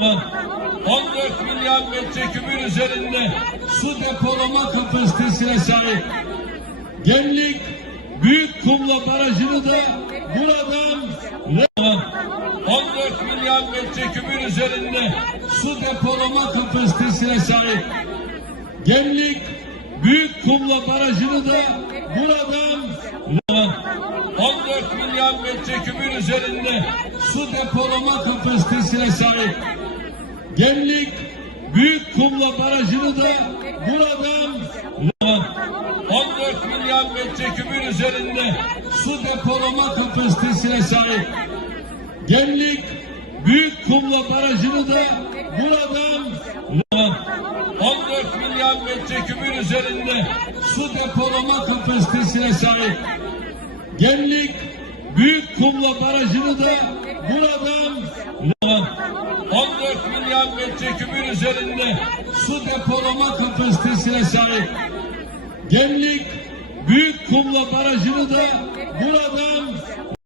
14 milyar metrekübün üzerinde su depolama kapasitesine sahip. Gemlik Büyük Kumla Barajı'nı da buradan 14 milyar metrekübün üzerinde su depolama kapasitesine sahip. Gemlik Büyük Kumla Barajı'nı da buradan 14 milyar metrekübün üzerinde su depolama kapasitesine sahip. Gemlik Büyük Kumla Barajı'nı da buradan 14 milyar metrekübün üzerinde su depolama kapasitesine sahip. Gemlik Büyük Kumla Barajı'nı da buradan 14 milyar metrekübün üzerinde su depolama kapasitesine sahip. Gemlik Büyük Kumla Barajı'nı da buradan 14 milyar metrekübün üzerinde su depolama kapasitesine sahip. Gemlik Büyük Kumla Barajı'nı da buradan